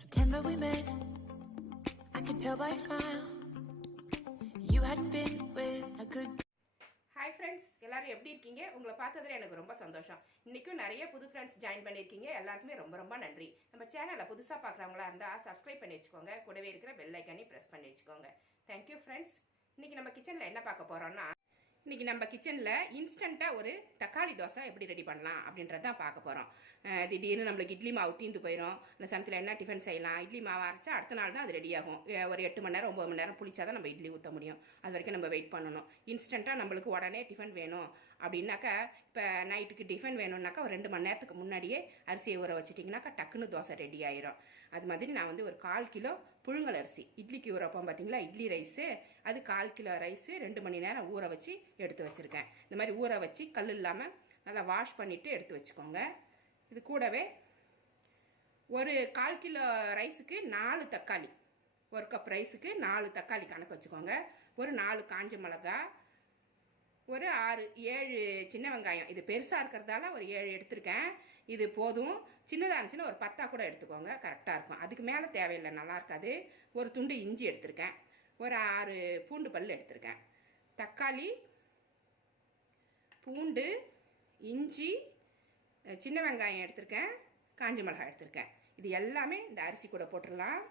September we met, I could tell by your smile you hadn't been with a good. Hi friends, எல்லாரும் எப்படி இருக்கீங்க? உங்களை பார்த்ததுல எனக்கு ரொம்ப சந்தோஷம். இன்னைக்கும் நிறைய புது ஃப்ரெண்ட்ஸ் ஜாயின் பண்ணியிருக்கீங்க. எல்லாருக்குமே ரொம்ப ரொம்ப நன்றி. நம்ம சேனலை புதுசாக பார்க்குறவங்களா இருந்தால் சப்ஸ்கிரைப் பண்ணி வச்சுக்கோங்க. கூடவே இருக்கிற பெல் ஐக்கானே ப்ரெஸ் பண்ணி வச்சுக்கோங்க. Thank you friends. இன்னைக்கு நம்ம கிச்சனில் என்ன பார்க்க போகிறோம்னா, இன்றைக்கி நம்ம கிச்சனில் இன்ஸ்டண்ட்டாக ஒரு தக்காளி தோசை எப்படி ரெடி பண்ணலாம் அப்படின்றது தான் பார்க்க போகிறோம். திடீர்னு நம்மளுக்கு இட்லி மாவு தீந்து போயிடும். அந்த சமயத்தில் என்ன டிஃபன் செய்யலாம்? இட்லி மாவு அரைச்சா அடுத்த நாள் தான் அது ரெடி ஆகும். ஒரு 8 மணி நேரம் 9 மணி நேரம் புளிச்சா தான் நம்ம இட்லி ஊற்ற முடியும். அது வரைக்கும் நம்ம வெயிட் பண்ணணும். இன்ஸ்டண்ட்டாக நம்மளுக்கு உடனே டிஃபன் வேணும் அப்படின்னாக்கா, இப்போ நைட்டுக்கு டிஃபன் வேணும்னாக்கா ஒரு 2 மணி நேரத்துக்கு முன்னாடியே அரிசியை ஊற வச்சிட்டிங்கனாக்கா டக்குன்னு தோசை ரெடி ஆயிரும். அது மாதிரி நான் வந்து ஒரு 1/4 கிலோ புழுங்கல் அரிசி, இட்லிக்கு ஊறப்போம் பார்த்தீங்களா, இட்லி ரைஸு, அது 1/4 கிலோ ரைஸு 2 மணி நேரம் ஊற வச்சு எடுத்து வச்சுருக்கேன். இந்த மாதிரி ஊற வச்சு கல் இல்லாமல் நல்லா வாஷ் பண்ணிவிட்டு எடுத்து வச்சுக்கோங்க. இது கூடவே ஒரு 1/4 கிலோ ரைஸுக்கு 4 தக்காளி, 1 கப் ரைஸுக்கு 4 தக்காளி கணக்கு வச்சுக்கோங்க. ஒரு 4 காஞ்ச மிளகா, ஒரு 6-7 சின்ன வெங்காயம். இது பெருசாக இருக்கிறதால ஒரு 7 எடுத்திருக்கேன். இது போதும். சின்னதாக இருந்துச்சுன்னா ஒரு 10 கூட எடுத்துக்கோங்க, கரெக்டாக இருக்கும். அதுக்கு மேலே தேவையில்லை, நல்லா இருக்காது. ஒரு துண்டு இஞ்சி எடுத்திருக்கேன். ஒரு 6 பூண்டு பல் எடுத்திருக்கேன். தக்காளி, பூண்டு, இஞ்சி, சின்ன வெங்காயம் எடுத்திருக்கேன், காஞ்ச மிளகாய் எடுத்திருக்கேன். இது எல்லாமே இந்த அரிசி கூட போட்டுடலாம்.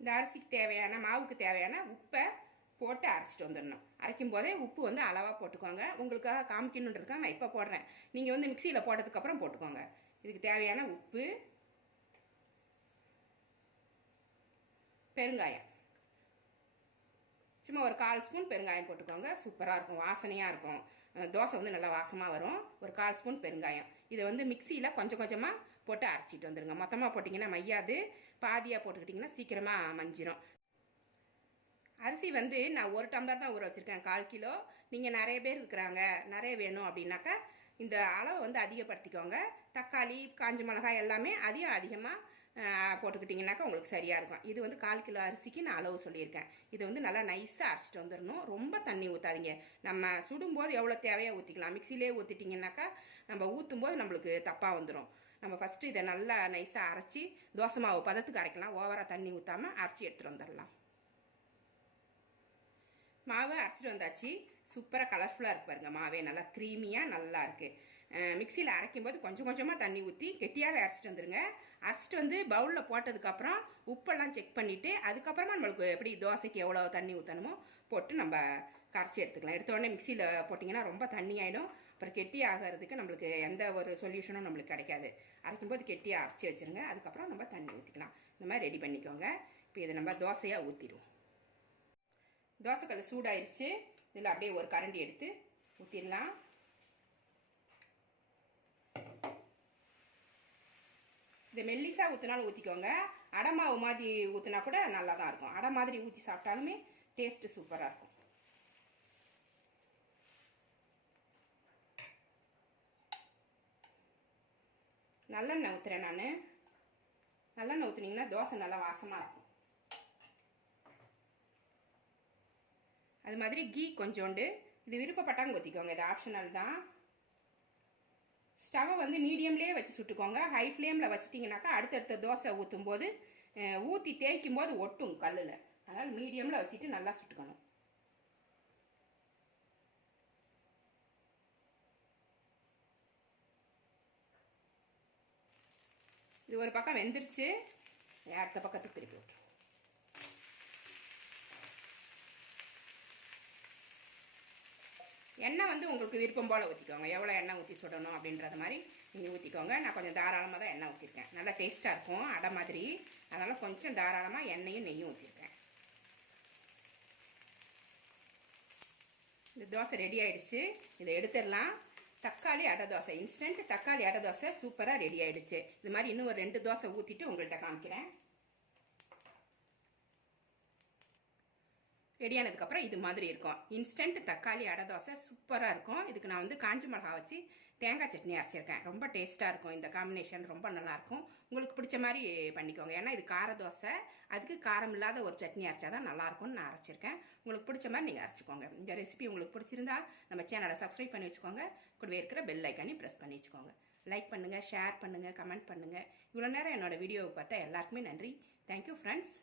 இந்த அரிசிக்கு தேவையான, மாவுக்கு தேவையான உப்பை போட்டு அரைச்சிட்டு வந்துடணும். அரைக்கும் போதே உப்பு வந்து அளவாக போட்டுக்கோங்க. உங்களுக்காக காமிக்கணுன்றதுக்காக நான் இப்போ போடுறேன். நீங்கள் வந்து மிக்சியில் போட்டதுக்கப்புறம் போட்டுக்கோங்க. இதுக்கு தேவையான உப்பு, பெருங்காயம், சும்மா ஒரு 1/4 ஸ்பூன் பெருங்காயம் போட்டுக்கோங்க. சூப்பராக இருக்கும், வாசனையாக இருக்கும். தோசை வந்து நல்லா வாசமாக வரும். ஒரு 1/4 ஸ்பூன் பெருங்காயம். இதை வந்து மிக்சியில் கொஞ்சம் கொஞ்சமாக போட்டு அரைச்சிட்டு வந்துடுங்க. மொத்தமாக போட்டிங்கன்னா மையாது, பாதியாக போட்டுக்கிட்டிங்கன்னா சீக்கிரமாக மஞ்சிரும். அரிசி வந்து நான் 1 டம்ளர் தான் ஊற வச்சுருக்கேன், 1/4 கிலோ. நீங்கள் நிறைய பேர் இருக்கிறாங்க, நிறைய வேணும் அப்படின்னாக்கா இந்த அளவை வந்து அதிகப்படுத்திக்கோங்க. தக்காளி, காஞ்ச மிளகாய் எல்லாமே அதையும் அதிகமாக போட்டுக்கிட்டிங்கனாக்கா உங்களுக்கு சரியாக இருக்கும். இது வந்து 1/4 கிலோ அரிசிக்கு நான் அளவு சொல்லியிருக்கேன். இதை வந்து நல்லா நைஸாக அரைச்சிட்டு வந்துடணும். ரொம்ப தண்ணி ஊற்றாதீங்க. நம்ம சுடும்போது எவ்வளோ தேவையோ ஊற்றிக்கலாம். மிக்சிலே ஊற்றிட்டிங்கனாக்கா நம்ம ஊற்றும் போது நம்மளுக்கு தப்பாக வந்துடும். நம்ம ஃபஸ்ட்டு இதை நல்லா நைஸாக அரைச்சி தோசை மாவு பதத்துக்கு அரைக்கலாம். ஓவராக தண்ணி ஊற்றாமல் அரைச்சி எடுத்துகிட்டு வந்துடலாம். மாவு அரைச்சிட்டு வந்தாச்சு. சூப்பராக கலர்ஃபுல்லாக இருக்கு பாருங்க. மாவே நல்லா க்ரீமியாக நல்லா இருக்குது. மிக்சியில் அரைக்கும் போது கொஞ்சம் கொஞ்சமாக தண்ணி ஊற்றி கெட்டியாகவே அரைச்சிட்டு வந்துடுங்க. அரைச்சிட்டு வந்து பவுலில் போட்டதுக்கப்புறம் உப்பெல்லாம் செக் பண்ணிவிட்டு அதுக்கப்புறமா நம்மளுக்கு எப்படி தோசைக்கு எவ்வளோ தண்ணி ஊற்றணுமோ போட்டு நம்ம கரைச்சி எடுத்துக்கலாம். எடுத்தோடனே மிக்சியில் போட்டிங்கன்னா ரொம்ப தண்ணி ஆகிடும். அப்புறம் கெட்டி ஆகிறதுக்கு நம்மளுக்கு எந்த ஒரு சொல்யூஷனும் நம்மளுக்கு கிடைக்காது. அரைக்கும்போது கெட்டியாக அரைச்சி வச்சுருங்க. அதுக்கப்புறம் நம்ம தண்ணி ஊற்றிக்கலாம். இந்த மாதிரி ரெடி பண்ணிக்கோங்க. இப்போ இதை நம்ம தோசையாக ஊற்றிடுவோம். தோசைக்கல் சூடாயிருச்சு. இதில் அப்படியே ஒரு கரண்டி எடுத்து ஊற்றிடலாம். இதை மெல்லிசாக ஊற்றினாலும் ஊற்றிக்கோங்க. அடை மாவு மாதிரி ஊற்றினா கூட நல்லா தான் இருக்கும். அடை மாதிரி ஊற்றி சாப்பிட்டாலுமே டேஸ்ட்டு சூப்பராக இருக்கும். நல்லெண்ணெய் ஊற்றுறேன் நான். நல்லெண்ணெய் ஊற்றுனீங்கன்னா தோசை நல்லா வாசமாக இருக்கும். அது மாதிரி கீ கொஞ்சோண்டு, இது விருப்பப்பட்டாங்க ஊற்றிக்கோங்க, இது ஆப்ஷனல் தான். ஸ்டவ்வை வந்து மீடியம்லேயே வச்சு சுட்டுக்கோங்க. ஹை ஃப்ளேமில் வச்சிட்டிங்கனாக்கா அடுத்தடுத்த தோசை ஊற்றும் போது ஊற்றி தேய்க்கும் போது ஒட்டும் கல்லில். அதனால் மீடியமில் வச்சுட்டு நல்லா சுட்டுக்கணும். இது ஒரு பக்கம் வெந்துருச்சு. அடுத்த பக்கத்துக்கு திருப்பி விட்டுரும். எண்ணெய் வந்து உங்களுக்கு விருப்பம் போல் ஊற்றிக்கோங்க. எவ்வளோ எண்ணெய் ஊற்றி சுடணும் அப்படின்றத மாதிரி நீங்கள் ஊற்றிக்கோங்க. நான் கொஞ்சம் தாராளமாக தான் எண்ணெய் ஊற்றிருக்கேன். நல்லா டேஸ்ட்டாக இருக்கும் அடை மாதிரி. அதனால் கொஞ்சம் தாராளமாக எண்ணெயும் நெய்யும் ஊற்றிருக்கேன். இந்த தோசை ரெடி ஆகிடுச்சு. இதை எடுத்துடலாம். தக்காளி அடை தோசை, இன்ஸ்டன்ட் தக்காளி அடை தோசை சூப்பராக ரெடி ஆகிடுச்சு. இது மாதிரி இன்னும் ஒரு 2 தோசை ஊற்றிட்டு உங்கள்கிட்ட காமிக்கிறேன். ரெடியானதுக்கப்புறம் இது மாதிரி இருக்கும். இன்ஸ்டன்ட் தக்காளி அடை தோசை சூப்பராக இருக்கும். இதுக்கு நான் வந்து காஞ்சி மிளகா வச்சு தேங்காய் சட்னி அரைச்சிருக்கேன். ரொம்ப டேஸ்ட்டாக இருக்கும். இந்த காம்பினேஷன் ரொம்ப நல்லாயிருக்கும். உங்களுக்கு பிடிச்ச மாதிரி பண்ணிக்கோங்க. ஏன்னா இது கார தோசை, அதுக்கு காரம் இல்லாத ஒரு சட்னி அரைச்சா தான் நல்லாயிருக்கும்னு நான் அரைச்சிருக்கேன். உங்களுக்கு பிடிச்ச மாதிரி நீங்கள் அரைச்சிக்கோங்க. இந்த ரெசிபி உங்களுக்கு பிடிச்சிருந்தா நம்ம சேனலை சப்ஸ்கிரைப் பண்ணி வச்சுக்கோங்க. கூடவே இருக்கிற பெல் ஐக்கானையும் ப்ரெஸ் பண்ணி வச்சுக்கோங்க. லைக் பண்ணுங்கள், ஷேர் பண்ணுங்கள், கமெண்ட் பண்ணுங்கள். இவ்வளோ நேரம் என்னோடய வீடியோவை பார்த்தா எல்லாருக்குமே நன்றி. Thank you friends.